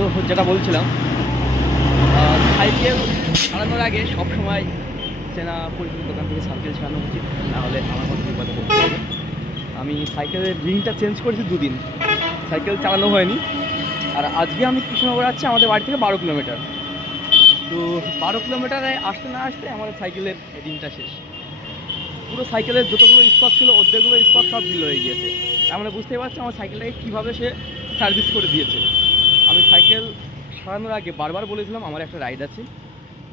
তো যেটা বলছিলাম সাইকেল চালানোর আগে সবসময় চেনা পরিচিত দোকান থেকে সাইকেল চালানো উচিত নাহলে আমার মতো বিপদে হবে আমি সাইকেলের রিংটা চেঞ্জ করেছি দুদিন, সাইকেল চালানো হয়নি। আর আজকে আমি কৃষ্ণনগর যাচ্ছি আমাদের বাড়ি থেকে বারো কিলোমিটার। তো বারো কিলোমিটারে আসতে না আসতে আমাদের সাইকেলের রিংটা শেষ। পুরো সাইকেলের যতগুলো স্পক ছিল, অর্ধেকগুলো স্পক সব ঢিল হয়ে গিয়েছে। তার মানে বুঝতেই পারছি আমার সাইকেলটাকে কীভাবে সে সার্ভিস করে দিয়েছে। আমি সাইকেল সারানোর আগে বারবার বলেছিলাম, আমার একটা রাইড আছে।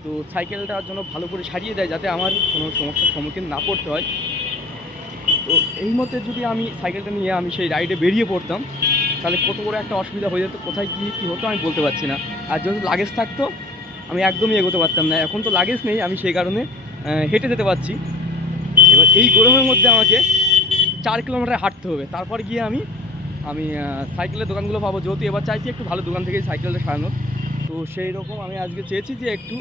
তো সাইকেলটা জন্য ভালো করে সারিয়ে দেয় যাতে আমার কোনো সমস্যার সম্মুখীন না পড়তে হয়। তো এই মতে যদি আমি সাইকেলটা নিয়ে আমি সেই রাইডে বেরিয়ে পড়তাম, তাহলে কত বড় একটা অসুবিধা হয়ে যেত, কোথায় গিয়ে কী হতো আমি বলতে পারছি না। আর যেহেতু লাগেজ থাকতো, আমি একদমই এগোতে পারতাম না। এখন তো লাগেজ নেই, আমি সেই কারণে হেঁটে যেতে পারছি। এবার এই গরমের মধ্যে আমাকে চার কিলোমিটার হাঁটতে হবে। তারপর গিয়ে আমি আমি সাইকেলের দোকানগুলো পাবো। যেহেতু এবার চাইছি একটু ভালো দোকান থেকেই সাইকেলটা সারানোর। তো সেই রকম আমি আজকে চেয়েছি যে একটু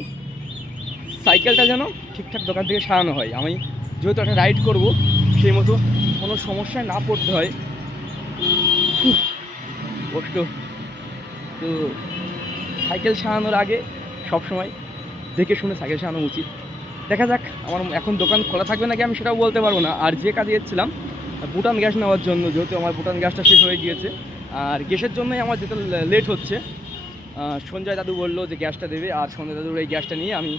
সাইকেলটা যেন ঠিকঠাক দোকান থেকে সারানো হয়। আমি যেহেতু একটা রাইড করব, সেই মতো কোনো সমস্যায় না পড়তে হয়। কষ্ট। তো সাইকেল সারানোর আগে সবসময় দেখে শুনে সাইকেল সারানো উচিত। দেখা যাক, আমার এখন দোকান খোলা থাকবে নাকি আমি সেটাও বলতে পারব না। আর যে কাজে এসেছিলাম ভুটান গ্যাস নেওয়ার জন্য, যেহেতু আমার ভুটান গ্যাসটা শেষ হয়ে গিয়েছে। আর গ্যাসের জন্যই আমার যেতে লেট হচ্ছে। সঞ্জয় দাদু বলল যে গ্যাসটা দেবে, আর সঞ্জয় দাদুর এই গ্যাসটা নিয়ে আমি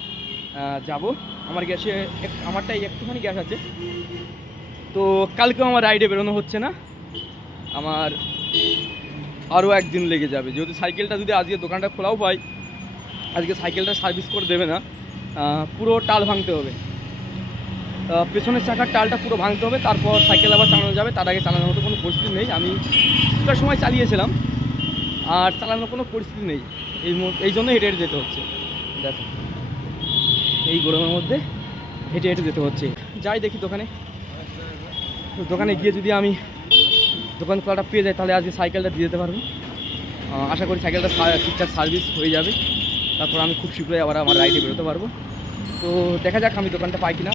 যাব। আমার গ্যাসে আমারটাই একটুখানি গ্যাস আছে। তো কালকেও আমার রাইডে বেরোনো হচ্ছে না। আমার আরও একদিন লেগে যাবে। যেহেতু সাইকেলটা যদি আজকে দোকানটা খোলাও পাই আজকে সাইকেলটা সার্ভিস করে দেবে না পুরো টাল ভাঙতে হবে। পেছনের চাকার টালটা পুরো ভাঙতে হবে, তারপর সাইকেল আবার চালানো যাবে, তার আগে চালানোর মতো কোনো পরিস্থিতি নেই। আমি কিছুটা সময় চালিয়েছিলাম, আর চালানোর কোনো পরিস্থিতি নেই। এই এই জন্য হেঁটে হেঁটে যেতে হচ্ছে। দেখো, এই গরমের মধ্যে হেঁটে হেঁটে যেতে হচ্ছে। যাই দেখি দোকানে। দোকানে গিয়ে যদি আমি দোকান খোলাটা পেয়ে যাই, তাহলে আজকে সাইকেলটা দিয়ে যেতে পারব। আশা করি সাইকেলটা ঠিকঠাক সার্ভিস হয়ে যাবে। তারপর আমি খুব শীঘ্রই আবার আমার রাইডে বেরোতে পারব। তো দেখা যাক আমি দোকানটা পাই কিনা।